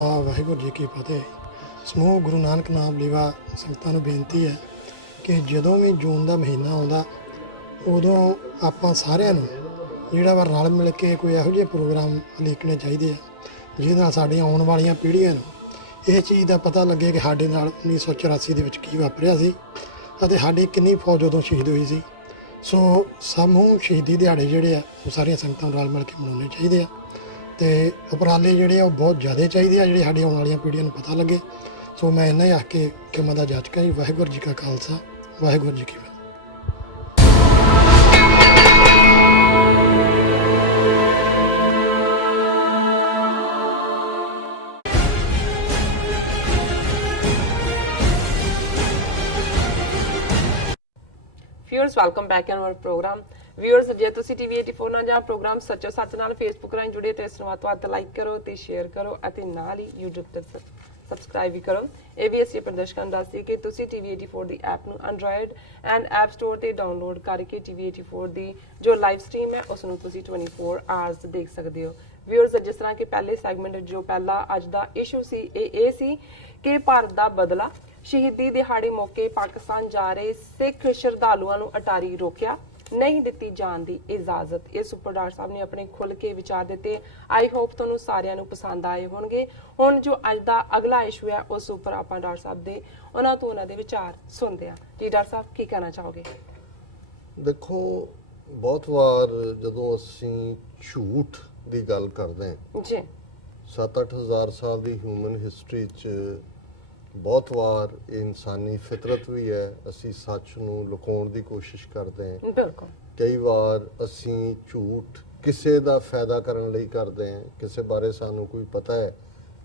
ਵਾਹਿਗੁਰੂ ਜੀ ਕੀ ਫਤਿਹ। ਸਮੂਹ ਗੁਰੂ ਨਾਨਕ ਨਾਮ ਲੇਵਾ ਸੰਗਤਾਂ ਨੂੰ ਬੇਨਤੀ ਹੈ ਕਿ ਜਦੋਂ ਵੀ ਜੂਨ ਦਾ ਮਹੀਨਾ ਆਉਂਦਾ ਉਦੋਂ ਆਪਾਂ ਸਾਰਿਆਂ ਨੂੰ ਜਿਹੜਾ ਵਾ ਰਲ ਮਿਲ ਕੇ ਕੋਈ ਇਹੋ ਜਿਹੇ ਪ੍ਰੋਗਰਾਮ ਉਲੀਕਣੇ ਚਾਹੀਦੇ ਆ ਜਿਹਦੇ ਨਾਲ ਸਾਡੀਆਂ ਆਉਣ ਵਾਲੀਆਂ ਪੀੜ੍ਹੀਆਂ ਨੂੰ ਇਹ ਚੀਜ਼ ਦਾ ਪਤਾ ਲੱਗੇ ਕਿ ਸਾਡੇ ਨਾਲ 1984 ਦੇ ਵਿੱਚ ਕੀ ਵਾਪਰਿਆ ਸੀ ਅਤੇ ਸਾਡੀ ਕਿੰਨੀ ਫੌਜ ਉਦੋਂ ਸ਼ਹੀਦ ਹੋਈ ਸੀ। ਸੋ ਸਮੂਹ ਸ਼ਹੀਦੀ ਦਿਹਾੜੇ ਜਿਹੜੇ ਆ ਉਹ ਸਾਰੀਆਂ ਸੰਗਤਾਂ ਨੂੰ ਰਲ ਮਿਲ ਕੇ ਮਨਾਉਣੇ ਚਾਹੀਦੇ ਆ ਤੇ ਉਪਰਾਲੇ ਜਿਹੜੇ ਆ ਉਹ ਬਹੁਤ ਜ਼ਿਆਦਾ ਚਾਹੀਦੇ ਆ ਜਿਹੜੇ ਸਾਡੀ ਆਉਣ ਵਾਲੀਆਂ ਪੀੜ੍ਹੀਆਂ ਨੂੰ ਪਤਾ ਲੱਗੇ। ਸੋ ਮੈਂ ਇੰਨਾ ਹੀ ਆਖ ਕੇ ਕੰਮਾਂ ਦਾ ਜਾਚਕਾ ਜੀ। ਵਾਹਿਗੁਰੂ ਜੀ ਕਾ ਖਾਲਸਾ, ਵਾਹਿਗੁਰੂ ਜੀ ਕੀ ਫਤਿਹ। Viewers, welcome back in our program. Viewers, ਜੇ ਤੁਸੀਂ TV 84 ਨਾਲ ਜਾਂ ਪ੍ਰੋਗਰਾਮ ਸੱਚੋ ਸੱਚ ਨਾਲ Facebook ਰਾਹੀਂ ਜੁੜੇ ਤੇ ਇਸ ਨੂੰ ਵੱਧ ਲਾਈਕ ਕਰੋ ਤੇ ਸ਼ੇਅਰ ਕਰੋ ਅਤੇ ਨਾਲ ਹੀ YouTube ਤੇ ਸਬਸਕ੍ਰਾਈਬ ਵੀ ਕਰੋ। ਇਹ ਵੀ ਅਸੀਂ ਪ੍ਰਦਰਸ਼ਕਾਂ ਨੂੰ ਦੱਸਦੀ ਕਿ ਤੁਸੀਂ TV 84 ਦੀ ਐਪ ਨੂੰ Android ਐਂਡ App Store ਤੇ ਡਾਊਨਲੋਡ ਕਰਕੇ TV 84 ਦੀ ਜੋ ਲਾਈਵ ਸਟ੍ਰੀਮ ਹੈ ਉਸ ਨੂੰ ਤੁਸੀਂ 24 ਆਵਰਸ ਦੇਖ ਸਕਦੇ ਹੋ। ਵਿਊਅਰਸ, ਜਿਸ ਤਰ੍ਹਾਂ ਕਿ ਪਹਿਲੇ ਸੈਗਮੈਂਟ ਜੋ ਪਹਿਲਾ ਅੱਜ ਦਾ ਇਸ਼ੂ ਸੀ ਇਹ ਸੀ ਕਿ ਭਾਰਤ ਦਾ ਬਦਲਾ ਸ਼ਹੀਦੀ ਦਿਹਾੜੇ ਮੌਕੇ ਪਾਕਿਸਤਾਨ ਜਾ ਰਹੇ ਸਿੱਖ ਸ਼ਰਧਾਲੂਆਂ ਨੂੰ ਅਟਾਰੀ ਰੋਕਿਆ, ਨਹੀਂ ਦਿੱਤੀ ਜਾਣ ਦੀ ਇਜਾਜ਼ਤ। ਇਸ ਉੱਪਰ ਡਾਕਟਰ ਸਾਹਿਬ ਨੇ ਆਪਣੇ ਖੁੱਲ ਕੇ ਵਿਚਾਰ ਦਿੱਤੇ। ਆਈ ਹੋਪ ਤੁਹਾਨੂੰ ਸਾਰਿਆਂ ਨੂੰ ਪਸੰਦ ਆਏ ਹੋਣਗੇ। ਹੁਣ ਜੋ ਅੱਜ ਦਾ ਅਗਲਾ ਇਸ਼ੂ ਹੈ ਉਸ ਉੱਪਰ ਆਪਾਂ ਡਾਕਟਰ ਸਾਹਿਬ ਦੇ ਉਹਨਾਂ ਦੇ ਵਿਚਾਰ ਸੁਣਦੇ ਹਾਂ। ਜੀ ਡਾਕਟਰ ਸਾਹਿਬ, ਕੀ ਕਹਿਣਾ ਚਾਹੋਗੇ? ਦੇਖੋ, ਬਹੁਤ ਵਾਰ ਜਦੋਂ ਅਸੀਂ ਝੂਠ ਦੀ ਗੱਲ ਕਰਦੇ ਹਾਂ ਜੀ 7-8 ਹਜ਼ਾਰ ਸਾਲ ਦੀ ਹਿਊਮਨ ਹਿਸਟਰੀ 'ਚ ਬਹੁਤ ਵਾਰ ਇਨਸਾਨੀ ਫਿਤਰਤ ਵੀ ਹੈ, ਅਸੀਂ ਸੱਚ ਨੂੰ ਲੁਕਾਉਣ ਦੀ ਕੋਸ਼ਿਸ਼ ਕਰਦੇ ਹਾਂ। ਬਿਲਕੁਲ। ਕਈ ਵਾਰ ਅਸੀਂ ਝੂਠ ਕਿਸੇ ਦਾ ਫਾਇਦਾ ਕਰਨ ਲਈ ਕਰਦੇ ਹਾਂ, ਕਿਸੇ ਬਾਰੇ ਸਾਨੂੰ ਕੋਈ ਪਤਾ ਹੈ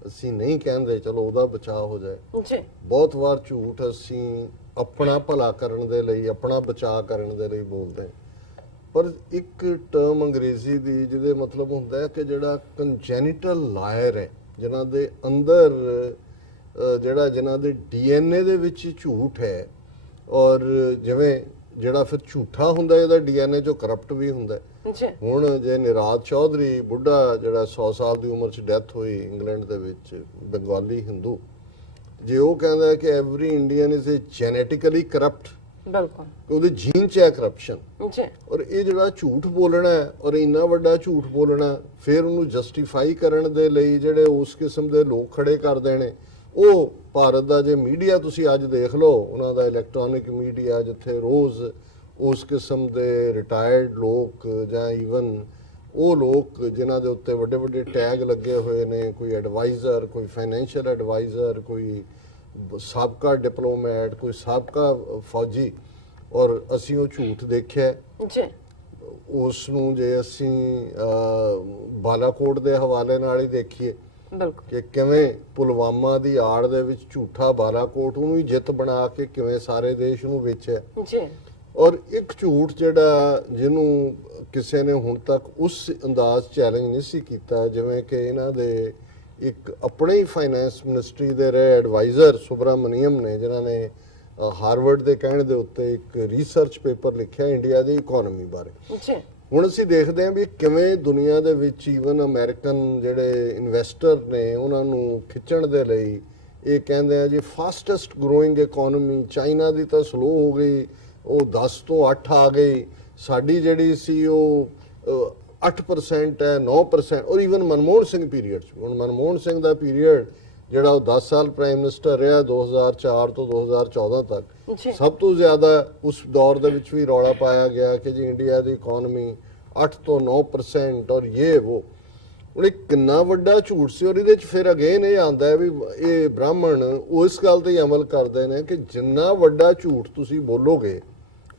ਅਸੀਂ ਨਹੀਂ ਕਹਿੰਦੇ ਚਲੋ ਉਹਦਾ ਬਚਾਅ ਹੋ ਜਾਏ। ਜੀ ਬਹੁਤ ਵਾਰ ਝੂਠ ਅਸੀਂ ਆਪਣਾ ਭਲਾ ਕਰਨ ਦੇ ਲਈ, ਆਪਣਾ ਬਚਾਅ ਕਰਨ ਦੇ ਲਈ ਬੋਲਦੇ ਹਾਂ। ਪਰ ਇੱਕ ਟਰਮ ਅੰਗਰੇਜ਼ੀ ਦੀ ਜਿਹਦੇ ਮਤਲਬ ਹੁੰਦਾ ਹੈ ਕਿ ਜਿਹੜਾ ਕੰਜੈਨੀਟਲ ਲਾਇਰ ਹੈ, ਜਿਨ੍ਹਾਂ ਦੇ ਅੰਦਰ ਜਿਨ੍ਹਾਂ ਦੇ DNA ਦੇ ਵਿੱਚ ਝੂਠ ਹੈ, ਔਰ ਜਿਵੇਂ ਜਿਹੜਾ ਫਿਰ ਝੂਠਾ ਹੁੰਦਾ ਇਹਦਾ DNA 'ਚੋਂ ਕਰਪਟ ਵੀ ਹੁੰਦਾ। ਹੁਣ ਜੇ ਨਿਰਾਜ ਚੌਧਰੀ ਬੁੱਢਾ ਜਿਹੜਾ 100 ਸਾਲ ਦੀ ਉਮਰ 'ਚ ਡੈਥ ਹੋਈ ਇੰਗਲੈਂਡ ਦੇ ਵਿੱਚ, ਬੰਗਾਲੀ ਹਿੰਦੂ, ਜੇ ਉਹ ਕਹਿੰਦਾ ਕਿ every Indian is genetically corrupt, ਬਿਲਕੁਲ ਉਹਦੇ ਜੀਨ 'ਚ ਹੈ ਕਰਪਸ਼ਨ। ਔਰ ਇਹ ਜਿਹੜਾ ਝੂਠ ਬੋਲਣਾ ਹੈ ਔਰ ਇੰਨਾ ਵੱਡਾ ਝੂਠ ਬੋਲਣਾ, ਫਿਰ ਉਹਨੂੰ ਜਸਟੀਫਾਈ ਕਰਨ ਦੇ ਲਈ ਜਿਹੜੇ ਉਸ ਕਿਸਮ ਦੇ ਲੋਕ ਖੜੇ ਕਰ ਦੇਣੇ। ਉਹ ਭਾਰਤ ਦਾ ਜੇ ਮੀਡੀਆ ਤੁਸੀਂ ਅੱਜ ਦੇਖ ਲਓ, ਉਹਨਾਂ ਦਾ ਇਲੈਕਟ੍ਰੋਨਿਕ ਮੀਡੀਆ, ਜਿੱਥੇ ਰੋਜ਼ ਉਸ ਕਿਸਮ ਦੇ ਰਿਟਾਇਰਡ ਲੋਕ ਜਾਂ ਈਵਨ ਉਹ ਲੋਕ ਜਿਨ੍ਹਾਂ ਦੇ ਉੱਤੇ ਵੱਡੇ ਵੱਡੇ ਟੈਗ ਲੱਗੇ ਹੋਏ ਨੇ, ਕੋਈ ਐਡਵਾਈਜ਼ਰ, ਕੋਈ ਫਾਈਨੈਂਸ਼ੀਅਲ ਐਡਵਾਈਜ਼ਰ, ਕੋਈ ਸਾਬਕਾ ਡਿਪਲੋਮੈਟ, ਕੋਈ ਸਾਬਕਾ ਫੌਜੀ, ਔਰ ਅਸੀਂ ਉਹ ਝੂਠ ਦੇਖਿਆ ਜੀ। ਉਸ ਨੂੰ ਜੇ ਅਸੀਂ ਬਾਲਾਕੋਟ ਦੇ ਹਵਾਲੇ ਨਾਲ ਹੀ ਦੇਖੀਏ ਕਿ ਕਿਵੇਂ ਪੁਲਵਾਮਾ ਦੀ ਆੜ ਦੇ ਵਿੱਚ ਝੂਠਾ ਬਾਲਾਕੋਟ ਉਹਨੂੰ ਹੀ ਜਿੱਤ ਬਣਾ ਕੇ ਕਿਵੇਂ ਸਾਰੇ ਦੇਸ਼ ਨੂੰ ਵੇਚਿਆ ਜੀ। ਔਰ ਇੱਕ ਝੂਠ ਜਿਹੜਾ ਜਿਹਨੂੰ ਕਿਸੇ ਨੇ ਹੁਣ ਤੱਕ ਉਸ ਅੰਦਾਜ਼ ਚੈਲੰਜ ਨਹੀਂ ਸੀ ਕੀਤਾ, ਜਿਵੇਂ ਕਿ ਇਹਨਾਂ ਦੇ ਇੱਕ ਆਪਣੇ ਹੀ ਫਾਈਨੈਂਸ ਮਿਨਿਸਟਰੀ ਦੇ ਰਹੇ ਐਡਵਾਈਜ਼ਰ ਸੁਬਰਾਮਨੀਅਮ ਨੇ, ਜਿਨ੍ਹਾਂ ਨੇ ਹਾਰਵਰਡ ਦੇ ਕਹਿਣ ਦੇ ਉੱਤੇ ਇੱਕ ਰਿਸਰਚ ਪੇਪਰ ਲਿਖਿਆ ਇੰਡੀਆ ਦੀ ਇਕਨੋਮੀ ਬਾਰੇ। ਹੁਣ ਅਸੀਂ ਦੇਖਦੇ ਹਾਂ ਵੀ ਕਿਵੇਂ ਦੁਨੀਆ ਦੇ ਵਿੱਚ ਈਵਨ ਅਮਰੀਕਨ ਜਿਹੜੇ ਇਨਵੈਸਟਰ ਨੇ ਉਹਨਾਂ ਨੂੰ ਖਿੱਚਣ ਦੇ ਲਈ ਇਹ ਕਹਿੰਦੇ ਆ ਜੀ ਫਾਸਟੈਸਟ ਗਰੋਇੰਗ ਇਕਨੋਮੀ, ਚਾਈਨਾ ਦੀ ਤਾਂ ਸਲੋ ਹੋ ਗਈ, ਉਹ 10 ਤੋਂ 8 ਆ ਗਈ, ਸਾਡੀ ਜਿਹੜੀ ਸੀ ਉਹ 8% ਹੈ, 9%। ਔਰ ਈਵਨ ਮਨਮੋਹਨ ਸਿੰਘ ਪੀਰੀਅਡ 'ਚ, ਹੁਣ ਮਨਮੋਹਨ ਸਿੰਘ ਦਾ ਪੀਰੀਅਡ ਜਿਹੜਾ ਉਹ 10 ਸਾਲ ਪ੍ਰਾਈਮ ਮਿਨਿਸਟਰ ਰਿਹਾ 2004 ਤੋਂ 2014 ਤੱਕ, ਸਭ ਤੋਂ ਜ਼ਿਆਦਾ ਉਸ ਦੌਰ ਦੇ ਵਿੱਚ ਵੀ ਰੌਲਾ ਪਾਇਆ ਗਿਆ ਕਿ ਜੀ ਇੰਡੀਆ ਦੀ ਇਕਨੋਮੀ 8 ਤੋਂ 9% ਔਰ ਇਹ ਉਹ। ਹੁਣ ਇਹ ਕਿੰਨਾ ਵੱਡਾ ਝੂਠ ਸੀ। ਔਰ ਇਹਦੇ 'ਚ ਫਿਰ ਅਗੇਨ ਇਹ ਆਉਂਦਾ ਹੈ ਵੀ ਇਹ ਬ੍ਰਾਹਮਣ ਉਸ ਗੱਲ 'ਤੇ ਅਮਲ ਕਰਦੇ ਨੇ ਕਿ ਜਿੰਨਾ ਵੱਡਾ ਝੂਠ ਤੁਸੀਂ ਬੋਲੋਗੇ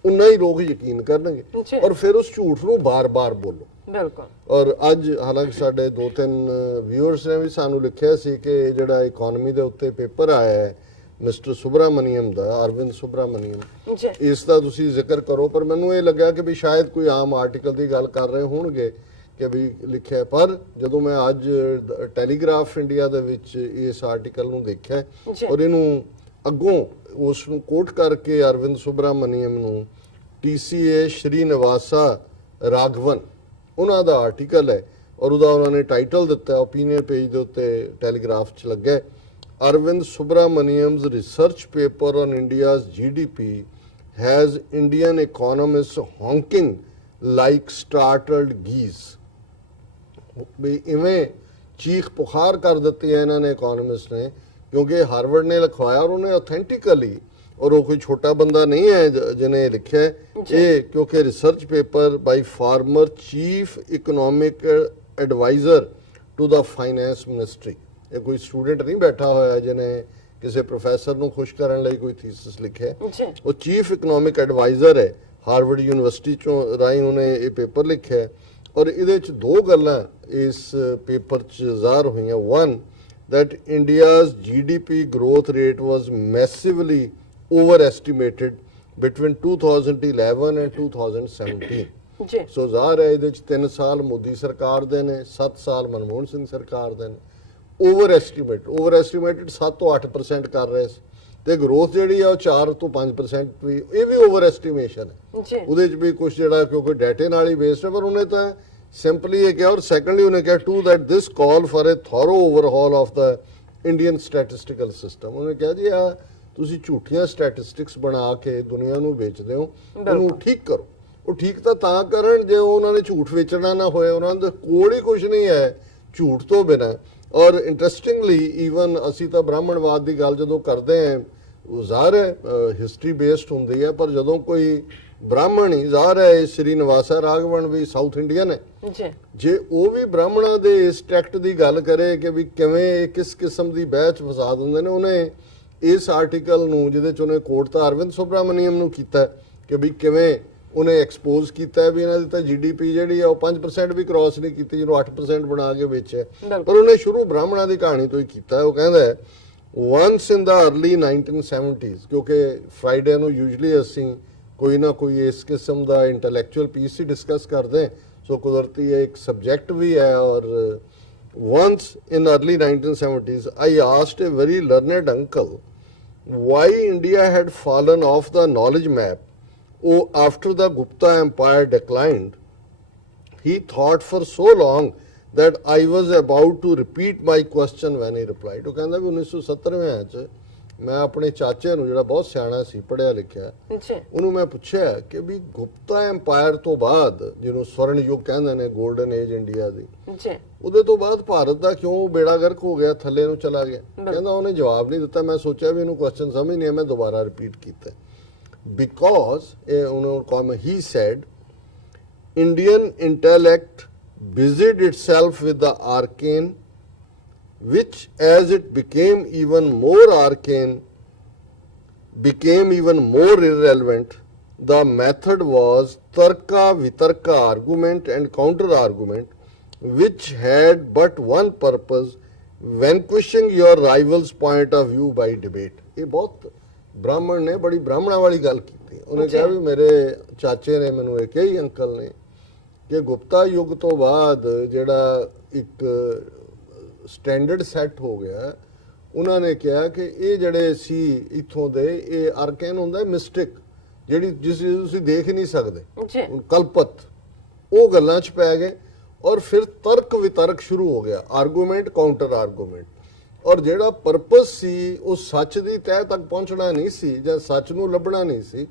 ਉਨਾ ਹੀ ਲੋਕ ਯਕੀਨ ਕਰਨਗੇ ਔਰ ਫਿਰ ਉਸ ਝੂਠ ਨੂੰ ਬਾਰ-ਬਾਰ ਬੋਲੋ। ਬਿਲਕੁਲ। ਔਰ ਅੱਜ ਹਾਲਾਂਕਿ ਸਾਡੇ 2-3 ਵਿਊਅਰਸ ਨੇ ਵੀ ਸਾਨੂੰ ਲਿਖਿਆ ਸੀ ਕਿ ਜਿਹੜਾ ਇਕਨੋਮੀ ਦੇ ਉੱਤੇ ਪੇਪਰ ਆਇਆ ਹੈ ਮਿਸਟਰ ਸੁਬਰਾਮਨੀਅਮ ਦਾ, ਅਰਵਿੰਦ ਸੁਬਰਾਮਨੀਅਮ, ਇਸ ਦਾ ਤੁਸੀਂ ਜ਼ਿਕਰ ਕਰੋ। ਪਰ ਮੈਨੂੰ ਇਹ ਲੱਗਾ ਕਿ ਵੀ ਸ਼ਾਇਦ ਕੋਈ ਆਮ ਆਰਟੀਕਲ ਦੀ ਗੱਲ ਕਰ ਰਹੇ ਹੋਣਗੇ ਕਿ ਵੀ ਲਿਖਿਆ। ਪਰ ਜਦੋਂ ਮੈਂ ਅੱਜ ਟੈਲੀਗ੍ਰਾਫ ਇੰਡੀਆ ਦੇ ਵਿੱਚ ਇਸ ਆਰਟੀਕਲ ਨੂੰ ਦੇਖਿਆ ਔਰ ਇਹਨੂੰ ਅੱਗੋਂ ਉਸ ਨੂੰ ਕੋਟ ਕਰਕੇ ਅਰਵਿੰਦ ਸੁਬਰਾਮਨੀਅਮ ਨੂੰ TCA ਸ਼੍ਰੀਨਿਵਾਸਾ ਰਾਘਵਨ ਉਹਨਾਂ ਦਾ ਆਰਟੀਕਲ ਹੈ ਔਰ ਉਹਦਾ ਉਹਨਾਂ ਨੇ ਟਾਈਟਲ ਦਿੱਤਾ ਓਪੀਨੀਅਨ ਪੇਜ ਦੇ ਉੱਤੇ ਟੈਲੀਗ੍ਰਾਫ 'ਚ ਲੱਗਾ, Arvind Subramanian's research paper on India's GDP has Indian economists honking like startled geese। ਵੀ ਇਵੇਂ ਚੀਖ ਪੁਕਾਰ ਕਰ ਦਿੱਤੀ ਹੈ ਇਹਨਾਂ ਨੇ ਇਕਨੋਮਿਸਟ ਨੇ, ਕਿਉਂਕਿ ਹਾਰਵਰਡ ਨੇ ਲਿਖਵਾਇਆ ਔਰ ਉਹਨੇ ਆਥੈਂਟਿਕਲੀ, ਔਰ ਉਹ ਕੋਈ ਛੋਟਾ ਬੰਦਾ ਨਹੀਂ ਹੈ ਜਿਹਨੇ ਲਿਖਿਆ ਇਹ, ਕਿਉਂਕਿ research paper by former chief economic adviser to the finance ministry. ਇਹ ਕੋਈ ਸਟੂਡੈਂਟ ਨਹੀਂ ਬੈਠਾ ਹੋਇਆ ਜਿਹਨੇ ਕਿਸੇ ਪ੍ਰੋਫੈਸਰ ਨੂੰ ਖੁਸ਼ ਕਰਨ ਲਈ ਕੋਈ ਥੀਸਿਸ ਲਿਖਿਆ, ਉਹ ਚੀਫ ਇਕਨੋਮਿਕ ਐਡਵਾਈਜ਼ਰ ਹੈ ਹਾਰਵਰਡ ਯੂਨੀਵਰਸਿਟੀ ਚੋਂ ਰਾਹੀਂ ਉਹਨੇ ਇਹ ਪੇਪਰ ਲਿਖਿਆ। ਔਰ ਇਹਦੇ ਚ ਦੋ ਗੱਲਾਂ ਇਸ ਪੇਪਰ ਚ ਜ਼ਾਹਰ ਹੋਈਆਂ। One, that India's GDP growth rate was massively overestimated between 2011 and 2017। ਸੋ ਜ਼ਾਹਰ ਹੈ ਇਹਦੇ ਚ 3 ਸਾਲ ਮੋਦੀ ਸਰਕਾਰ ਦੇ ਨੇ, 7 ਸਾਲ ਮਨਮੋਹਨ ਸਿੰਘ ਸਰਕਾਰ ਦੇ ਨੇ। ਓਵਰਐਸਟੀਮੇਟਡ 7 ਤੋਂ 8% ਕਰ ਰਹੇ ਸੀ, ਤੇ ਗਰੋਥ ਜਿਹੜੀ ਆ ਉਹ 4 ਤੋਂ 5% ਵੀ, ਇਹ ਵੀ ਓਵਰ ਐਸਟੀਮੇਸ਼ਨ ਹੈ। ਉਹਦੇ ਚ ਵੀ ਕੁਝ ਜਿਹੜਾ ਕਿਉਂਕਿ ਡਾਟੇ ਨਾਲ ਹੀ ਬੇਸਡ ਹੈ, ਪਰ ਉਹਨੇ ਤਾਂ ਸਿੰਪਲੀ ਇਹ ਕਿਹਾ। ਔਰ ਸੈਕੰਡਲੀ ਉਹਨੇ ਕਿਹਾ to that this call for a thorough overhaul of the Indian statistical system. ਉਹਨੇ ਕਿਹਾ ਜੀ ਆ ਤੁਸੀਂ ਝੂਠੀਆਂ ਸਟੈਟਿਸਟਿਕਸ ਬਣਾ ਕੇ ਦੁਨੀਆ ਨੂੰ ਵੇਚਦੇ ਹੋ, ਉਹਨੂੰ ਠੀਕ ਕਰੋ। ਉਹ ਠੀਕ ਤਾਂ ਕਰਨ ਜੇ ਉਹਨਾਂ ਨੇ ਝੂਠ ਵੇਚਣਾ ਨਾ ਹੋਏ, ਉਹਨਾਂ ਦੇ ਕੋਲ ਹੀ ਕੁਝ ਨਹੀਂ ਹੈ ਝੂਠ ਤੋਂ ਬਿਨਾਂ। ਔਰ ਇੰਟਰਸਟਿੰਗਲੀ ਈਵਨ ਅਸੀਂ ਤਾਂ ਬ੍ਰਾਹਮਣਵਾਦ ਦੀ ਗੱਲ ਜਦੋਂ ਕਰਦੇ ਹਾਂ, ਉਹ ਜ਼ਾਹਰ ਹੈ ਹਿਸਟਰੀ ਬੇਸਡ ਹੁੰਦੀ ਹੈ, ਪਰ ਜਦੋਂ ਕੋਈ ਬ੍ਰਾਹਮਣ ਹੀ ਜ਼ਾਹਰ ਹੈ ਸ਼੍ਰੀ ਨਿਵਾਸਾ ਰਾਘਵਨ ਵੀ ਸਾਊਥ ਇੰਡੀਅਨ ਹੈ, ਜੇ ਉਹ ਵੀ ਬ੍ਰਾਹਮਣਾਂ ਦੇ ਇਸ ਟੈਕਟ ਦੀ ਗੱਲ ਕਰੇ ਕਿ ਵੀ ਕਿਵੇਂ ਕਿਸ ਕਿਸਮ ਦੀ ਬਹਿਸ ਫਸਾਦ ਹੁੰਦੇ ਨੇ, ਉਹਨੇ ਇਸ ਆਰਟੀਕਲ ਨੂੰ ਜਿਹਦੇ ਚ ਉਹਨੇ ਕੋਟ ਤਾਂ ਅਰਵਿੰਦ ਸੁਬਰਾਮਨੀਅਮ ਨੂੰ ਕੀਤਾ ਕਿ ਵੀ ਕਿਵੇਂ ਉਹਨੇ ਐਕਸਪੋਜ਼ ਕੀਤਾ ਵੀ ਇਹਨਾਂ ਦੀ ਤਾਂ GDP ਜਿਹੜੀ ਆ ਉਹ 5% ਵੀ ਕ੍ਰਾਸ ਨਹੀਂ ਕੀਤੀ, ਜਿਹਨੂੰ 8% ਬਣਾ ਕੇ ਵੇਚਿਆ। ਪਰ ਉਹਨੇ ਸ਼ੁਰੂ ਬ੍ਰਾਹਮਣਾਂ ਦੀ ਕਹਾਣੀ ਤੋਂ ਹੀ ਕੀਤਾ। ਉਹ ਕਹਿੰਦਾ once in the early 1970s, ਕਿਉਂਕਿ ਫਰਾਈਡੇ ਨੂੰ ਯੂਜੂਅਲੀ ਅਸੀਂ ਕੋਈ ਨਾ ਕੋਈ ਇਸ ਕਿਸਮ ਦਾ ਇੰਟੈਲੈਕਚੁਅਲ ਪੀਸ ਹੀ ਡਿਸਕਸ ਕਰਦੇ, ਸੋ ਕੁਦਰਤੀ ਇਹ ਇੱਕ ਸਬਜੈਕਟ ਵੀ ਹੈ। ਔਰ once in early 1970s I asked a very learned uncle why India had fallen off the knowledge map after the Gupta Empire declined. He thought for so long that I was about to repeat my question when he replied। ਉਹ ਕਹਿੰਦਾ ਵੀ 1970 ਚ ਮੈਂ ਆਪਣੇ ਚਾਚੇ ਨੂੰ ਜਿਹੜਾ ਬਹੁਤ ਸਿਆਣਾ ਸੀ, ਪੜ੍ਹਿਆ ਲਿਖਿਆ, ਉਹਨੂੰ ਮੈਂ ਪੁੱਛਿਆ ਕਿ ਵੀ ਗੁਪਤਾ ਐਮਪਾਇਰ ਤੋਂ ਬਾਅਦ, ਜਿਹਨੂੰ ਸਵਰਨ ਯੁੱਗ ਕਹਿੰਦੇ ਨੇ, ਗੋਲਡਨ ਏਜ ਇੰਡੀਆ ਦੀ, ਉਹਦੇ ਤੋਂ ਬਾਅਦ ਭਾਰਤ ਦਾ ਕਿਉਂ ਬੇੜਾ ਗਰਕ ਹੋ ਗਿਆ, ਥੱਲੇ ਨੂੰ ਚਲਾ ਗਿਆ। ਕਹਿੰਦਾ ਉਹਨੇ ਜਵਾਬ ਨਹੀਂ ਦਿੱਤਾ। ਮੈਂ ਸੋਚਿਆ ਵੀ ਇਹਨੂੰ ਕੁਐਸਚਨ ਸਮਝ ਨਹੀਂ ਆ, ਮੈਂ ਦੁਬਾਰਾ ਰਿਪੀਟ ਕੀਤਾ। Because he said Indian intellect busied itself with the arcane, which as it became even more arcane became even more irrelevant. The method was tarka vitarka, argument and counter argument, which had but one purpose, vanquishing your rival's point of view by debate। ਇਹ ਬਹੁਤ ਬ੍ਰਾਹਮਣ ਨੇ ਬੜੀ ਬ੍ਰਾਹਮਣਾਂ ਵਾਲੀ ਗੱਲ ਕੀਤੀ। ਉਹਨੇ ਕਿਹਾ ਵੀ ਮੇਰੇ ਚਾਚੇ ਨੇ ਮੈਨੂੰ ਇਹ ਕਿਹਾ ਹੀ, ਅੰਕਲ ਨੇ, ਕਿ ਗੁਪਤਾ ਯੁੱਗ ਤੋਂ ਬਾਅਦ ਜਿਹੜਾ ਇੱਕ ਸਟੈਂਡਰਡ ਸੈੱਟ ਹੋ ਗਿਆ, ਉਹਨਾਂ ਨੇ ਕਿਹਾ ਕਿ ਇਹ ਜਿਹੜੇ ਸੀ ਇੱਥੋਂ ਦੇ, ਇਹ ਆਰਕੈਨ ਹੁੰਦਾ ਮਿਸਟਿਕ, ਜਿਹੜੀ ਜਿਸ ਤੁਸੀਂ ਦੇਖ ਹੀ ਨਹੀਂ ਸਕਦੇ, ਕਲਪਤ, ਉਹ ਗੱਲਾਂ 'ਚ ਪੈ ਗਏ। ਔਰ ਫਿਰ ਤਰਕ ਵਿਤਰਕ ਸ਼ੁਰੂ ਹੋ ਗਿਆ, ਆਰਗੂਮੈਂਟ ਕਾਊਂਟਰ ਆਰਗੂਮੈਂਟ। ਔਰ ਜਿਹੜਾ ਪਰਪਸ ਸੀ ਉਹ ਸੱਚ ਦੀ ਤਹਿ ਤੱਕ ਪਹੁੰਚਣਾ ਨਹੀਂ ਸੀ ਜਾਂ ਸੱਚ ਨੂੰ ਲੱਭਣਾ ਨਹੀਂ ਸੀ,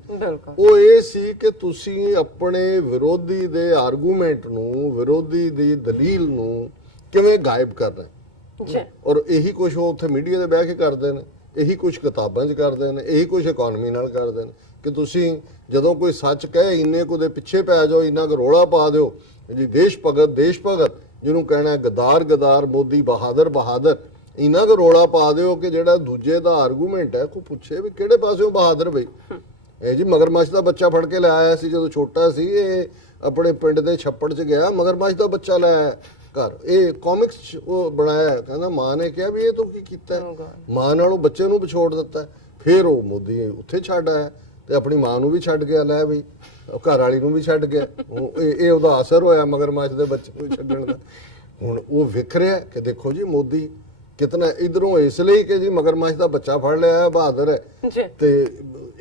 ਉਹ ਇਹ ਸੀ ਕਿ ਤੁਸੀਂ ਆਪਣੇ ਵਿਰੋਧੀ ਦੇ ਆਰਗੂਮੈਂਟ ਨੂੰ, ਵਿਰੋਧੀ ਦੀ ਦਲੀਲ ਨੂੰ ਕਿਵੇਂ ਗਾਇਬ ਕਰਨਾ। ਔਰ ਇਹੀ ਕੁਝ ਉਹ ਉੱਥੇ ਮੀਡੀਆ ਦੇ ਬਹਿ ਕੇ ਕਰਦੇ ਨੇ, ਇਹੀ ਕੁਝ ਕਿਤਾਬਾਂ 'ਚ ਕਰਦੇ ਨੇ, ਇਹੀ ਕੁਝ ਇਕਨੋਮੀ ਨਾਲ ਕਰਦੇ ਨੇ ਕਿ ਤੁਸੀਂ ਜਦੋਂ ਕੋਈ ਸੱਚ ਕਹੇ ਇੰਨੇ ਕੁ ਦੇ ਪਿੱਛੇ ਪੈ ਜਾਓ, ਇੰਨਾ ਕੁ ਰੌਲਾ ਪਾ ਦਿਓ ਜੀ, ਦੇਸ਼ ਭਗਤ ਜਿਹਨੂੰ ਕਹਿਣਾ ਗਦਾਰ ਗਦਾਰ, ਮੋਦੀ ਬਹਾਦਰ ਬਹਾਦਰ, ਇੰਨਾ ਕੁ ਰੌਲਾ ਪਾ ਦਿਓ ਕਿ ਜਿਹੜਾ ਦੂਜੇ ਦਾ ਆਰਗੂਮੈਂਟ ਹੈ ਕੋਈ ਪੁੱਛੇ ਵੀ ਕਿਹੜੇ ਪਾਸਿਓਂ ਬਹਾਦਰ ਬਈ। ਇਹ ਜੀ ਮਗਰਮੱਛ ਦਾ ਬੱਚਾ ਫੜ ਕੇ ਲਿਆਇਆ ਸੀ ਜਦੋਂ ਛੋਟਾ ਸੀ, ਇਹ ਆਪਣੇ ਪਿੰਡ ਦੇ ਛੱਪੜ 'ਚ ਗਿਆ, ਮਗਰਮੱਛ ਦਾ ਬੱਚਾ ਲਾਇਆ ਘਰ, ਇਹ ਕਾਮਿਕਸ ਉਹ ਬਣਾਇਆ। ਕਹਿੰਦਾ ਮਾਂ ਨੇ ਕਿਹਾ ਵੀ ਇਹ ਤੂੰ ਕੀ ਕੀਤਾ, ਮਾਂ ਨਾਲ ਉਹ ਬੱਚੇ ਨੂੰ ਵਿਛੋੜ ਦਿੱਤਾ। ਫਿਰ ਉਹ ਮੋਦੀ ਉੱਥੇ ਛੱਡ ਆਇਆ ਤੇ ਆਪਣੀ ਮਾਂ ਨੂੰ ਵੀ ਛੱਡ ਗਿਆ, ਲੈ ਬਈ ਘਰ ਵਾਲੀ ਨੂੰ ਵੀ ਛੱਡ ਗਿਆ। ਇਹ ਉਹਦਾ ਅਸਰ ਹੋਇਆ ਮਗਰਮੱਛ ਦੇ ਬੱਚੇ ਨੂੰ ਛੱਡਣ ਦਾ। ਹੁਣ ਉਹ ਵਿਖ ਰਿਹਾ ਕਿ ਦੇਖੋ ਜੀ ਮੋਦੀ कितना इधरों इसलिए कि जी मगरमच्छ का बच्चा फड़ लिया है बहादुर है ते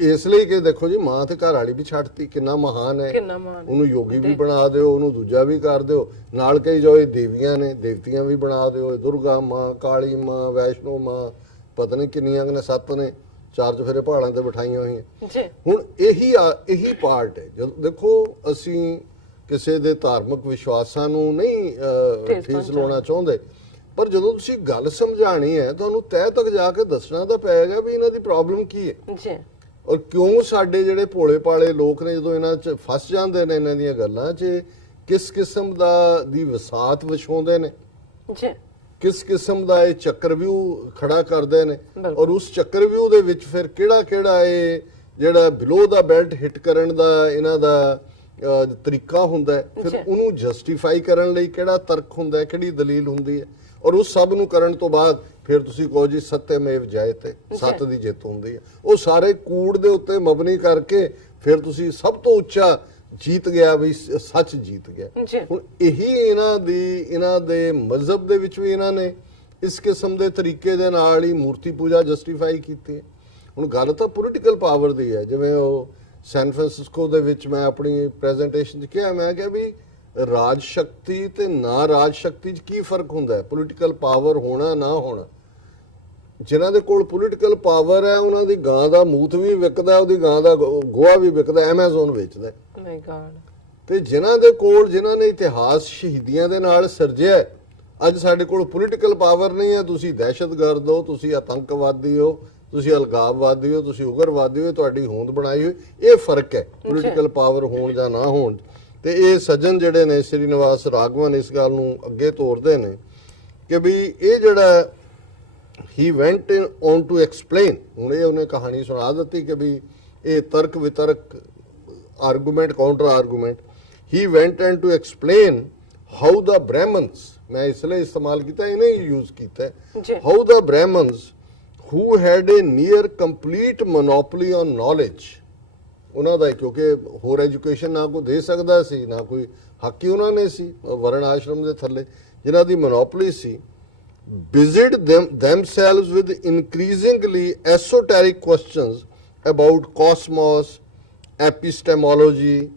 इसलिए कि देखो जी मां ते घर वाली भी छड्डती कितना महान है ਉਹਨੂੰ योगी भी बना दिओ ਉਹਨੂੰ दूजा भी कर दिओ नाल कई जो देवियां ने देवतियां भी बना दिओ दुर्गा मां काली मां वैष्णो मां पता नहीं किन्नियां ने 7 ने 4 चफेरे पहाड़ां ते बिठाईਆਂ होईਆਂ ਹੁਣ ਇਹੀ ਪਾਰਟ ਹੈ ਜਦੋਂ ਦੇਖੋ ਅਸੀਂ ਕਿਸੇ ਦੇ ਧਾਰਮਿਕ ਵਿਸ਼ਵਾਸਾਂ ਨੂੰ ਨਹੀਂ ਠੇਸ ਲਾਉਣਾ ਚਾਹੁੰਦੇ ਪਰ ਜਦੋਂ ਤੁਸੀਂ ਗੱਲ ਸਮਝਾਣੀ ਹੈ ਤੁਹਾਨੂੰ ਤਹਿ ਤੱਕ ਜਾ ਕੇ ਦੱਸਣਾ ਤਾਂ ਪਏਗਾ ਵੀ ਇਹਨਾਂ ਦੀ ਪ੍ਰੋਬਲਮ ਕੀ ਹੈ ਜੀ ਔਰ ਕਿਉਂ ਸਾਡੇ ਜਿਹੜੇ ਭੋਲੇ ਭਾਲੇ ਲੋਕ ਨੇ ਜਦੋਂ ਇਹਨਾਂ 'ਚ ਫਸ ਜਾਂਦੇ ਨੇ ਇਹਨਾਂ ਦੀਆਂ ਗੱਲਾਂ 'ਚ ਕਿਸ ਕਿਸਮ ਦੀ ਵਿਸਾਤ ਵਿਛਾਉਂਦੇ ਨੇ ਜੀ ਕਿਸ ਕਿਸਮ ਦਾ ਇਹ ਚੱਕਰਵਿਊਹ ਖੜਾ ਕਰਦੇ ਨੇ ਔਰ ਉਸ ਚੱਕਰਵਿਊਹ ਦੇ ਵਿੱਚ ਫਿਰ ਕਿਹੜਾ ਇਹ ਜਿਹੜਾ ਬਿਲੋ ਦਾ ਬੈਲਟ ਹਿੱਟ ਕਰਨ ਦਾ ਇਹਨਾਂ ਦਾ ਤਰੀਕਾ ਹੁੰਦਾ ਹੈ ਫਿਰ ਉਹਨੂੰ ਜਸਟੀਫਾਈ ਕਰਨ ਲਈ ਕਿਹੜਾ ਤਰਕ ਹੁੰਦਾ ਹੈ ਕਿਹੜੀ ਦਲੀਲ ਹੁੰਦੀ ਹੈ ਔਰ ਉਸ ਸਭ ਨੂੰ ਕਰਨ ਤੋਂ ਬਾਅਦ ਫਿਰ ਤੁਸੀਂ ਕਹੋ ਜੀ ਸਤਿਅਮੇਵ ਜਯਤੇ ਸੱਤ ਦੀ ਜਿੱਤ ਹੁੰਦੀ ਹੈ ਉਹ ਸਾਰੇ ਕੂੜ ਦੇ ਉੱਤੇ ਮਬਨੀ ਕਰਕੇ ਫਿਰ ਤੁਸੀਂ ਸਭ ਤੋਂ ਉੱਚਾ जीत गया भी सच जीत गया ਹੁਣ ਇਹੀ ਇਹਨਾਂ ਦੇ ਮਜ਼ਹਬ ਦੇ ਵਿੱਚ ਵੀ ਇਹਨਾਂ ਨੇ ਇਸ ਕਿਸਮ ਦੇ ਤਰੀਕੇ ਦੇ ਨਾਲ ਹੀ ਮੂਰਤੀ ਪੂਜਾ ਜਸਟੀਫਾਈ ਕੀਤੀ ਹੈ ਹੁਣ ਗੱਲ ਤਾਂ ਪੋਲੀਟੀਕਲ ਪਾਵਰ ਦੀ ਹੈ ਜਿਵੇਂ ਉਹ ਸੈਨ ਫ੍ਰਾਂਸਿਸਕੋ ਦੇ ਵਿੱਚ ਮੈਂ ਆਪਣੀ ਪ੍ਰੈਜੈਂਟੇਸ਼ਨ 'ਚ ਕਿਹਾ ਮੈਂ ਕਿਹਾ ਵੀ ਰਾਜ ਸ਼ਕਤੀ ਤੇ ਨਾ ਰਾਜ ਸ਼ਕਤੀ 'ਚ ਕੀ ਫਰਕ ਹੁੰਦਾ ਹੈ ਪੋਲੀਟੀਕਲ ਪਾਵਰ ਹੋਣਾ ਨਾ ਹੋਣਾ ਜਿਨ੍ਹਾਂ ਦੇ ਕੋਲ ਪੋਲੀਟੀਕਲ ਪਾਵਰ ਹੈ ਉਹਨਾਂ ਦੀ ਗਾਂ ਦਾ ਮੂਤ ਵੀ ਵਿਕਦਾ ਉਹਦੀ ਗਾਂ ਦਾ ਗੋਹਾ ਵੀ ਵਿਕਦਾ ਐਮਾਜ਼ਨ ਵੇਚਦਾ ਮਾਈ ਗॉड ਤੇ ਜਿਨ੍ਹਾਂ ਦੇ ਕੋਲ ਜਿਨ੍ਹਾਂ ਨੇ ਇਤਿਹਾਸ ਸ਼ਹੀਦੀਆਂ ਦੇ ਨਾਲ ਸਿਰਜਿਆ ਅੱਜ ਸਾਡੇ ਕੋਲ ਪੋਲੀਟੀਕਲ ਪਾਵਰ ਨਹੀਂ ਹੈ ਤੁਸੀਂ ਦਹਿਸ਼ਤਗਰਦ ਹੋ ਤੁਸੀਂ ਆਤੰਕਵਾਦੀ ਹੋ ਤੁਸੀਂ ਅਲਗਾਵਵਾਦੀ ਹੋ ਤੁਸੀਂ ਉਗਰਵਾਦੀ ਹੋ ਤੁਹਾਡੀ ਹੋਂਦ ਬਣਾਈ ਹੋਈ ਇਹ ਫਰਕ ਹੈ ਪੋਲੀਟੀਕਲ ਪਾਵਰ ਹੋਣ ਜਾਂ ਨਾ ਹੋਣ ਤੇ ਇਹ ਸੱਜਣ ਜਿਹੜੇ ਨੇ ਸ਼੍ਰੀਨਿਵਾਸ ਰਾਘਵਨ ਇਸ ਗੱਲ ਨੂੰ ਅੱਗੇ ਤੋਰਦੇ ਨੇ ਕਿ ਵੀ ਇਹ ਜਿਹੜਾ he went on to explain ਹੁਣ ਇਹ ਉਹਨੇ ਕਹਾਣੀ ਸੁਣਾ ਦਿੱਤੀ ਕਿ ਵੀ ਇਹ ਤਰਕ ਵਿਤਰਕ argument counter argument he went on to explain how the Brahmins ਮੈਂ ਇਸ ਲਈ ਇਸਤੇਮਾਲ ਕੀਤਾ ਇਹਨੇ ਯੂਜ਼ ਕੀਤਾ how the Brahmins who had a near complete monopoly on knowledge ਉਹਨਾਂ ਦਾ ਕਿਉਂਕਿ ਹੋਰ ਐਜੂਕੇਸ਼ਨ ਨਾ ਕੋਈ ਦੇ ਸਕਦਾ ਸੀ ਨਾ ਕੋਈ ਹੱਕ ਹੀ ਉਹਨਾਂ ਨੇ ਸੀ ਵਰਣ ਆਸ਼ਰਮ ਦੇ ਥੱਲੇ ਜਿਨ੍ਹਾਂ ਦੀ monopoly C busied themselves with increasingly esoteric questions about cosmos, epistemology,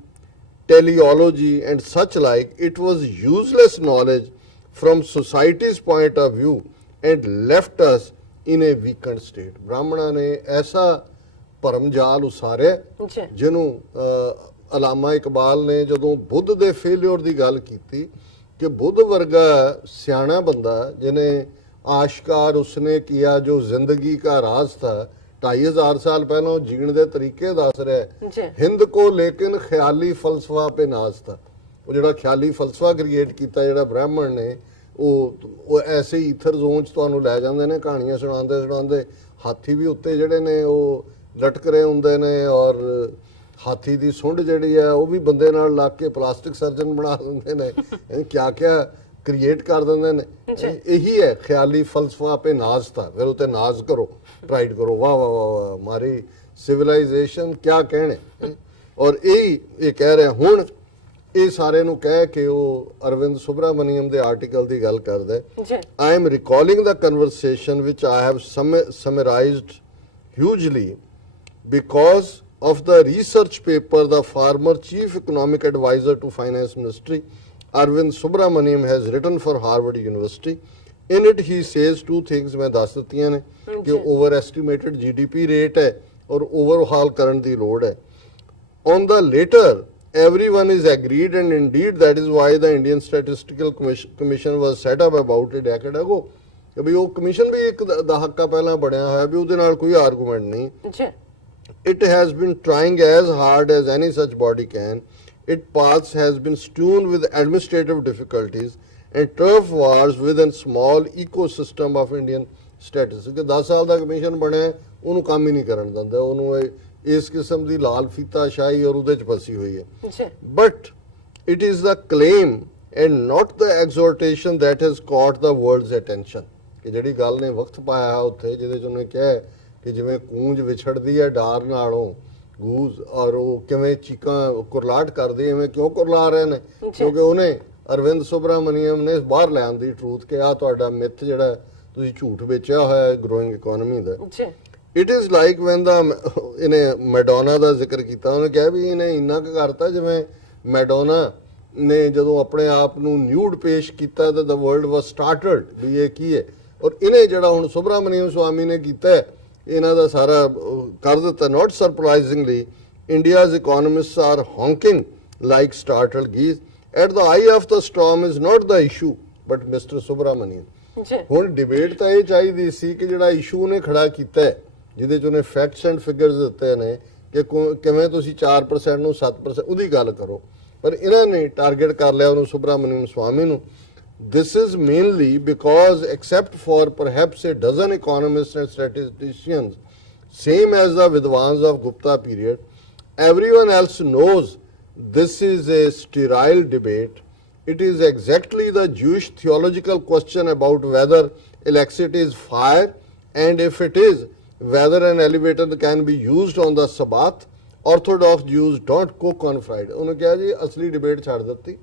teleology and such like. It was useless knowledge from society's point of view and left us in a weakened state. Brahmana ne aisa ਪਰਮਜਾਲ ਉਸਾਰਿਆ ਜਿਹਨੂੰ ਅਲਾਮਾ ਇਕਬਾਲ ਨੇ ਜਦੋਂ ਬੁੱਧ ਦੇ failure ਦੀ ਗੱਲ ਕੀਤੀ कि बुद्ध वर्गा सियाना बंदा जिन्हें आश्कार उसने किया जो जिंदगी का राज था 2500 साल पहले जीण दे तरीके दस रहा हिंद को लेकिन ख्याली फलसफा पे नाज था वो जो ख्याली फलसफा क्रिएट किया जो ब्राह्मण ने वो ऐसे ही ईथर जोन च तुहानूं लै जांदे ने कहानियां सुणांदे हाथी भी उत्ते जिहड़े ने वो लटक रहे हुंदे ने और हाथी की सुंड जी है वह भी बंदे नाल ला के प्लास्टिक सर्जन बना देंगे ने क्या क्या क्रिएट कर देंगे ने यही है ख्याली फलसफा पे नाज था फिर उते नाज करो प्राइड करो वाह वाह वाह वाह हमारी सिविलाइजेशन क्या कहने और यही कह रहे हुण ये सारे नूं कह के वो अरविंद सुब्रामनियम के आर्टिकल की गल करदा है I am recalling the conversation which I have summarised hugely because of the research paper the former chief economic advisor to finance ministry Arvind Subramaniam has written for Harvard University. In it he says two things मैं दस दित्तियां ने कि overestimated GDP rate है और overhaul ਕਰਨ ਦੀ ਲੋੜ ਹੈ. On the later everyone is agreed and indeed that is why the Indian Statistical Commission was set up about a decade ago. ਕਿ ਵੀ ਉਹ ਕਮਿਸ਼ਨ ਵੀ ਇੱਕ ਦਹਾਕਾ ਪਹਿਲਾਂ ਬਣਿਆ ਹੋਇਆ ਵੀ ਉਹਦੇ ਨਾਲ ਕੋਈ ਆਰਗੂਮੈਂਟ ਨਹੀਂ. It has been trying as hard as any such body can. Its path has been strewn with administrative difficulties and turf wars within small ecosystem of Indian statistics. 10 ਸਾਲ ਦਾ ਕਮਿਸ਼ਨ ਬਣਿਆ ਉਹਨੂੰ ਕੰਮ ਹੀ ਨਹੀਂ ਕਰਨ ਦਿੰਦਾ ਉਹਨੂੰ ਇਸ ਕਿਸਮ ਦੀ ਲਾਲ ਫੀਤਾ ਸ਼ਾਹੀ ਔਰ ਉਹਦੇ ਚ ਫਸੀ ਹੋਈ ਹੈ. But it is the claim and not the exhortation that has caught the world's attention. ਕਿ ਜਿਹੜੀ ਗੱਲ ਨੇ ਵਕਤ ਪਾਇਆ ਉੱਥੇ ਜਿਹਦੇ ਚ ਉਹਨੇ ਕਿਹਾ ਕਿ ਜਿਵੇਂ ਕੂੰਜ ਵਿਛੜਦੀ ਹੈ ਡਾਰ ਨਾਲੋਂ ਗੂਜ ਔਰ ਉਹ ਕਿਵੇਂ ਚੀਕਾਂ ਕੁਰਲਾਟ ਕਰਦੇ ਐਵੇਂ ਕਿਉਂ ਕੁਰਲਾ ਰਹੇ ਨੇ ਕਿਉਂਕਿ ਉਹਨੇ ਅਰਵਿੰਦ ਸੁਬਰਾਮਨੀਅਮ ਨੇ ਬਾਹਰ ਲਿਆਉਣ ਦੀ ਟਰੂਥ ਕਿ ਆ ਤੁਹਾਡਾ ਮਿੱਥ ਜਿਹੜਾ ਤੁਸੀਂ ਝੂਠ ਵੇਚਿਆ ਹੋਇਆ ਹੈ ਗਰੋਇੰਗ ਇਕਨੋਮੀ ਦਾ। ਜੀ ਇਟ ਇਜ਼ ਲਾਈਕ ਵੈਨ ਦਾ ਇਹਨੇ ਮੈਡੋਨਾ ਦਾ ਜ਼ਿਕਰ ਕੀਤਾ, ਉਹਨੇ ਕਿਹਾ ਵੀ ਇਹਨੇ ਇੰਨਾ ਕੁ ਕਰਤਾ ਜਿਵੇਂ ਮੈਡੋਨਾ ਨੇ ਜਦੋਂ ਆਪਣੇ ਆਪ ਨੂੰ ਨਿਊਡ ਪੇਸ਼ ਕੀਤਾ ਤਾਂ ਦਾ ਵਰਲਡ ਵਾਸ ਸਟਾਰਟਡ ਵੀ ਇਹ ਕੀ ਹੈ। ਔਰ ਇਹਨੇ ਜਿਹੜਾ ਹੁਣ ਸੁਬਰਾਮਨੀਅਮ ਸਵਾਮੀ ਨੇ ਕੀਤਾ ਇਹਨਾਂ ਦਾ ਸਾਰਾ ਕਰ ਦਿੱਤਾ। Not surprisingly India's economists are honking like startled geese at the eye of the storm is not the issue but mister Subramanian. ਹੁਣ ਡਿਬੇਟ ਤਾਂ ਇਹ ਚਾਹੀਦੀ ਸੀ ਕਿ ਜਿਹੜਾ ਇਸ਼ੂ ਨੇ ਖੜਾ ਕੀਤਾ ਜਿਹਦੇ 'ਚ ਉਹਨੇ ਫੈਕਟਸ ਐਂਡ ਫਿਗਰਸ ਦਿੱਤੇ ਨੇ ਕਿ ਕਿਵੇਂ ਤੁਸੀਂ 4% ਨੂੰ 7% ਉਹਦੀ ਗੱਲ ਕਰੋ, ਪਰ ਇਹਨਾਂ ਨੇ ਟਾਰਗੇਟ ਕਰ ਲਿਆ ਉਹਨੂੰ ਸੁਬਰਾਮਨੀਅਮ ਸਵਾਮੀ ਨੂੰ। This is mainly because except for perhaps a dozen economists and statisticians, same as the Vidwans of Gupta period, everyone else knows this is a sterile debate. It is exactly the Jewish theological question about whether electricity is fire, and if it is, whether an elevator can be used on the Sabbath. Orthodox Jews don't cook on Friday. ਉਹਨੇ ਕਿਹਾ ਜੀ ਅਸਲੀ debate ਛੱਡ ਦਿੱਤੀ।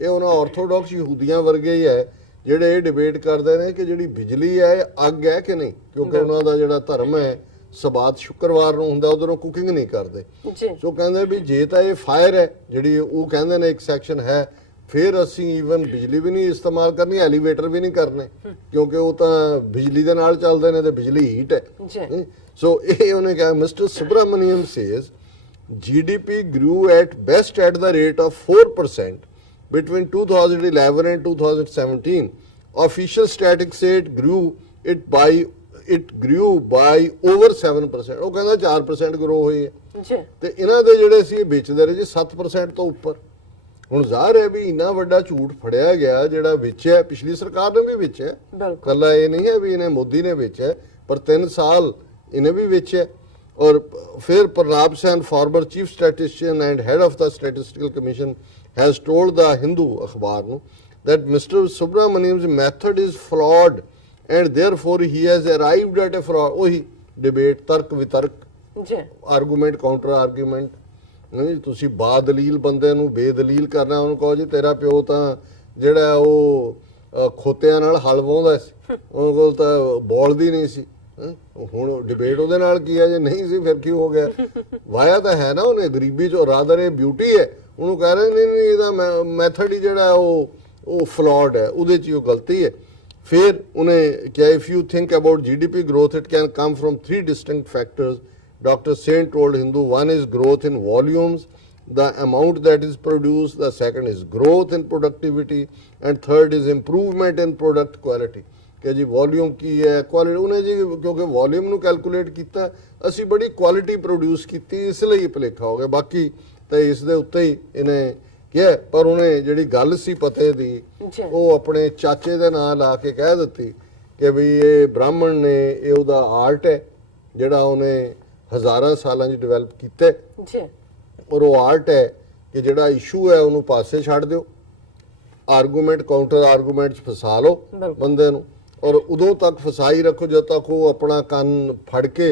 ਇਹ ਉਹਨਾਂ orthodox ਯਹੂਦੀਆਂ ਵਰਗੇ ਹੀ ਹੈ ਜਿਹੜੇ ਇਹ ਡਿਬੇਟ ਕਰਦੇ ਨੇ ਕਿ ਜਿਹੜੀ ਬਿਜਲੀ ਹੈ ਇਹ ਅੱਗ ਹੈ ਕਿ ਨਹੀਂ, ਕਿਉਂਕਿ ਉਹਨਾਂ ਦਾ ਜਿਹੜਾ ਧਰਮ ਹੈ ਸਬਾਤ ਸ਼ੁੱਕਰਵਾਰ ਨੂੰ ਹੁੰਦਾ, ਉਧਰੋਂ ਕੁਕਿੰਗ ਨਹੀਂ ਕਰਦੇ। ਸੋ ਕਹਿੰਦੇ ਵੀ ਜੇ ਤਾਂ ਇਹ ਫਾਇਰ ਹੈ ਜਿਹੜੀ ਉਹ ਕਹਿੰਦੇ ਨੇ ਇੱਕ ਸੈਕਸ਼ਨ ਹੈ, ਫਿਰ ਅਸੀਂ ਈਵਨ ਬਿਜਲੀ ਵੀ ਨਹੀਂ ਇਸਤੇਮਾਲ ਕਰਨੀ, ਐਲੀਵੇਟਰ ਵੀ ਨਹੀਂ ਕਰਨੇ, ਕਿਉਂਕਿ ਉਹ ਤਾਂ ਬਿਜਲੀ ਦੇ ਨਾਲ ਚੱਲਦੇ ਨੇ ਤੇ ਬਿਜਲੀ ਹੀਟ ਹੈ। ਸੋ ਇਹ ਉਹਨੇ ਕਿਹਾ mister Subramanian says GDP grew at best at the rate of 4% between 2011 and 2017. Official statistics say it grew by over 7%. ਉਹ ਕਹਿੰਦਾ 4% ਗਰੋ ਹੋਈ ਹੈ ਤੇ ਇਹਨਾਂ ਦੇ ਜਿਹੜੇ ਸੀ ਵੇਚਦੇ ਰਹੇ ਜੀ 7% ਤੋਂ ਉੱਪਰ। ਹੁਣ ਜ਼ਾਹਰ ਹੈ ਵੀ ਇੰਨਾ ਵੱਡਾ ਝੂਠ ਫੜਿਆ ਗਿਆ ਜਿਹੜਾ ਵੇਚਿਆ, ਪਿਛਲੀ ਸਰਕਾਰ ਨੇ ਵੀ ਵੇਚਿਆ, ਕੱਲਾ ਇਹ ਨਹੀਂ ਹੈ ਵੀ ਇਹਨੇ ਮੋਦੀ ਨੇ ਵੇਚਿਆ, ਪਰ 3 ਸਾਲ ਇਹਨੇ ਵੀ ਵੇਚਿਆ। और फिर Pranab Sen, former chief statistician and head of the statistical commission, has told the Hindu अखबार ਨੂੰ that Mr. Subramaniam's method is flawed and therefore he has arrived at a fraud. ਉਹੀ debate ਤਰਕ ਵਿਤਰਕ argument counter argument ਨਹੀਂ, ਤੁਸੀਂ ਬਾਦਲੀਲ ਬੰਦੇ ਨੂੰ ਬੇਦਲੀਲ ਕਰਨਾ, ਉਹਨੂੰ ਕਹੋ ਜੀ ਤੇਰਾ ਪਿਓ ਤਾਂ ਜਿਹੜਾ ਉਹ ਖੋਤਿਆਂ ਨਾਲ ਹਲ ਵਾਹੁੰਦਾ ਸੀ, ਉਹ ਕੋਲ ਤਾਂ ਬੋਲਦੀ ਨਹੀਂ ਸੀ। ਹੁਣ ਡਿਬੇਟ ਉਹਦੇ ਨਾਲ ਕੀ ਹੈ, ਜੇ ਨਹੀਂ ਸੀ ਫਿਰ ਕੀ ਹੋ ਗਿਆ? ਵਾਇਆ ਤਾਂ ਹੈ ਨਾ ਉਹਨੇ ਗਰੀਬੀ ਚੋਂ, ਰਾਦਰ ਇਹ ਬਿਊਟੀ ਹੈ, ਉਹਨੂੰ ਕਹਿ ਰਹੇ ਨਹੀਂ ਇਹਦਾ ਮੈਥਡ ਹੀ ਜਿਹੜਾ ਉਹ ਫਲॉड ਹੈ, ਉਹਦੇ 'ਚ ਉਹ ਗਲਤੀ ਹੈ। ਫਿਰ ਉਹਨੇ ਕਿਹਾ if you think about GDP growth it can come from 3 distinct factors. Dr. Sen told Hindu, one is growth in volumes, the amount that is produced, the second is growth in productivity, and third is improvement in product quality. ਕਿ ਜੀ volume ਕੀ ਹੈ, quality, ਉਹਨੇ ਜੀ ਕਿਉਂਕਿ volume ਨੂੰ calculate ਕੀਤਾ, ਅਸੀਂ ਬੜੀ ਕੁਆਲਿਟੀ ਪ੍ਰੋਡਿਊਸ ਕੀਤੀ, ਇਸ ਲਈ ਭੁਲੇਖਾ ਹੋ ਗਿਆ, ਬਾਕੀ ਤਾਂ ਇਸ ਦੇ ਉੱਤੇ ਹੀ ਇਹਨੇ ਕਿਹਾ। ਪਰ ਉਹਨੇ ਜਿਹੜੀ ਗੱਲ ਸੀ ਪਤੇ ਦੀ ਉਹ ਆਪਣੇ ਚਾਚੇ ਦੇ ਨਾਂ ਲਾ ਕੇ ਕਹਿ ਦਿੱਤੀ ਕਿ ਵੀ ਇਹ ਬ੍ਰਾਹਮਣ ਨੇ, ਇਹ ਉਹਦਾ ਆਰਟ ਹੈ ਜਿਹੜਾ ਉਹਨੇ ਹਜ਼ਾਰਾਂ ਸਾਲਾਂ 'ਚ ਡਿਵੈਲਪ ਕੀਤਾ ਔਰ ਉਹ ਆਰਟ ਹੈ ਕਿ ਜਿਹੜਾ ਇਸ਼ੂ ਹੈ ਉਹਨੂੰ ਪਾਸੇ ਛੱਡ ਦਿਓ, ਆਰਗੂਮੈਂਟ ਕਾਊਂਟਰ ਆਰਗੂਮੈਂਟ 'ਚ ਫਸਾ ਲਓ ਬੰਦੇ ਨੂੰ, ਔਰ ਉਦੋਂ ਤੱਕ ਫਸਾਈ ਰੱਖੋ ਜਦ ਤੱਕ ਉਹ ਆਪਣਾ ਕੰਨ ਫੜ ਕੇ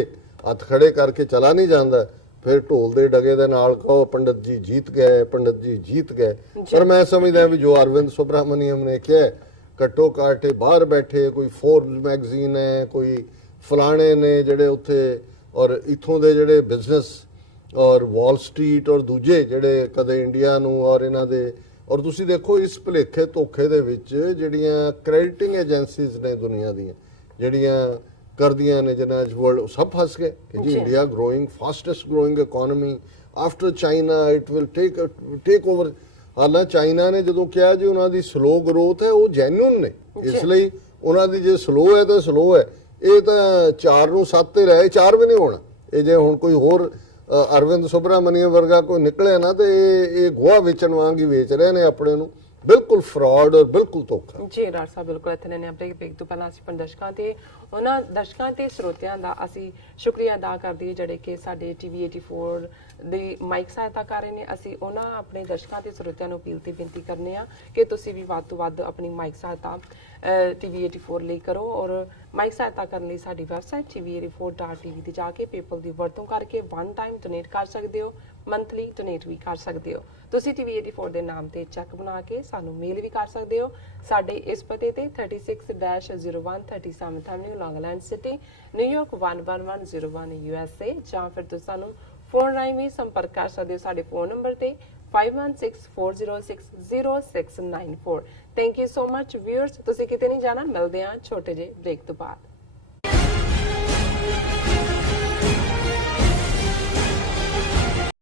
ਹੱਥ ਖੜੇ ਕਰਕੇ ਚਲਾ ਨਹੀਂ ਜਾਂਦਾ। ਫਿਰ ਢੋਲ ਦੇ ਡਗੇ ਦੇ ਨਾਲ ਕਹੋ ਪੰਡਤ ਜੀ ਜੀਤ ਗਏ, ਪੰਡਤ ਜੀ ਜੀਤ ਗਏ। ਪਰ ਮੈਂ ਸਮਝਦਾ ਵੀ ਜੋ ਅਰਵਿੰਦ ਸੁਬਰਾਮਨੀਅਮ ਨੇ ਕਿਹਾ, ਘੱਟੋ ਘੱਟ ਬਾਹਰ ਬੈਠੇ ਕੋਈ ਫੋਰਬਸ ਮੈਗਜ਼ੀਨ ਹੈ, ਕੋਈ ਫਲਾਣੇ ਨੇ ਜਿਹੜੇ ਉੱਥੇ, ਔਰ ਇੱਥੋਂ ਦੇ ਜਿਹੜੇ ਬਿਜ਼ਨਸ ਔਰ ਵਾਲ ਸਟਰੀਟ ਔਰ ਦੂਜੇ ਜਿਹੜੇ ਕਦੇ ਇੰਡੀਆ ਨੂੰ ਔਰ ਇਹਨਾਂ ਦੇ, ਔਰ ਤੁਸੀਂ ਦੇਖੋ ਇਸ ਭੁਲੇਖੇ ਧੋਖੇ ਦੇ ਵਿੱਚ ਜਿਹੜੀਆਂ ਕ੍ਰੈਡਿਟਿੰਗ ਏਜੰਸੀਜ਼ ਨੇ ਦੁਨੀਆ ਦੀਆਂ ਜਿਹੜੀਆਂ ਕਰਦੀਆਂ ਨੇ ਜਿਹਨਾਂ 'ਚ ਵਰਲਡ ਸਭ ਫਸ ਗਏ ਕਿ ਜੀ India growing fastest growing economy after China, it will take over. ਹਾਲਾਂ ਚਾਈਨਾ ਨੇ ਜਦੋਂ ਕਿਹਾ ਜੀ ਉਹਨਾਂ ਦੀ ਸਲੋ ਗਰੋਥ ਹੈ, ਉਹ ਜੈਨੂਇਨ ਨੇ, ਇਸ ਲਈ ਉਹਨਾਂ ਦੀ ਜੇ ਸਲੋ ਹੈ ਤਾਂ ਸਲੋ ਹੈ। ਇਹ ਤਾਂ 4 ਨੂੰ 7 ਤੇ ਰਹੇ, 4 ਵੀ ਨਹੀਂ ਹੋਣਾ। ਇਹ ਜੇ ਹੁਣ ਕੋਈ ਹੋਰ ਅਰਵਿੰਦ ਸੁਬਰਾਮਨੀਅਮ ਵਰਗਾ ਕੋਈ ਨਿਕਲਿਆ ਨਾ ਤੇ ਇਹ ਗੋਹਾ ਵੇਚਣ ਵਾਂਗ ਹੀ ਵੇਚ ਰਹੇ ਨੇ ਆਪਣੇ ਨੂੰ, ਬਿਲਕੁਲ ਫਰਾਡ ਔਰ ਬਿਲਕੁਲ ਧੋਖਾ। ਜੀ ਡਾਕਟਰ ਸਾਹਿਬ ਬਿਲਕੁਲ ਇੱਥੇ ਨੇ ਆਪਣੇ ਬ੍ਰੇਕ ਤੋਂ ਪਹਿਲਾਂ ਅਸੀਂ ਦਰਸ਼ਕਾਂ ਤੇ ਉਹਨਾਂ ਦਰਸ਼ਕਾਂ ਤੇ ਸਰੋਤਿਆਂ ਦਾ ਅਸੀਂ ਸ਼ੁਕਰੀਆ ਅਦਾ ਕਰਦੇ ਹਾਂ ਜਿਹੜੇ ਕਿ ਸਾਡੇ TV 84 ਦੀ ਮਾਈਕ ਸਹਾਇਤਾ ਕਰ ਰਹੇ ਨੇ। ਅਸੀਂ ਉਹਨਾਂ ਆਪਣੇ ਦਰਸ਼ਕਾਂ ਤੇ ਸਰੋਤਿਆਂ ਨੂੰ ਅਪੀਲ ਤੇ ਬੇਨਤੀ ਕਰਨੇ ਆ ਕਿ ਤੁਸੀਂ ਵੀ ਵੱਧ ਤੋਂ ਵੱਧ ਆਪਣੀ ਮਾਈਕ ਸਹਾਇਤਾ TV 84 ਲਈ ਕਰੋ, ਔਰ ਮਾਈਕ ਸਹਾਇਤਾ ਕਰਨ ਲਈ ਸਾਡੀ ਵੈਬਸਾਈਟ tv84.tv ਤੇ ਜਾ ਕੇ ਪੇਪਲ ਦੀ ਵਰਤੋਂ ਕਰਕੇ 1 ਟਾਈਮ ਡੋਨੇਟ ਕਰ ਸਕਦੇ ਹੋ। ਮੰਥਲੀ ਡੋਨੇਟ ਵੀ ਕਰ ਸਕਦੇ ਹੋ। ਤੁਸੀਂ TV 84 ਦੇ ਨਾਮ ਤੇ ਚੈੱਕ ਬਣਾ ਕੇ ਸਾਨੂੰ ਮੇਲ ਵੀ ਕਰ ਸਕਦੇ ਹੋ। ਸਾਡੇ ਇਸ ਪਤੇ ਤੇ 36-01 37th Avenue, Long Island City, New York 11101 USA, ਜਾਂ ਫਿਰ ਤੁਸੀਂ ਸਾਨੂੰ ਫੋਨ ਰਾਹੀਂ ਵੀ ਸੰਪਰਕ ਕਰ ਸਕਦੇ ਹੋ ਸਾਡੇ ਫੋਨ ਨੰਬਰ ਤੇ 5164060694। Thank you so much viewers. ਤੁਸੀਂ ਕਿਤੇ ਨਹੀਂ ਜਾਣਾ, ਮਿਲਦੇ ਹਾਂ ਛੋਟੇ ਜਿਹੇ ਬ੍ਰੇਕ ਤੋਂ ਬਾਅਦ।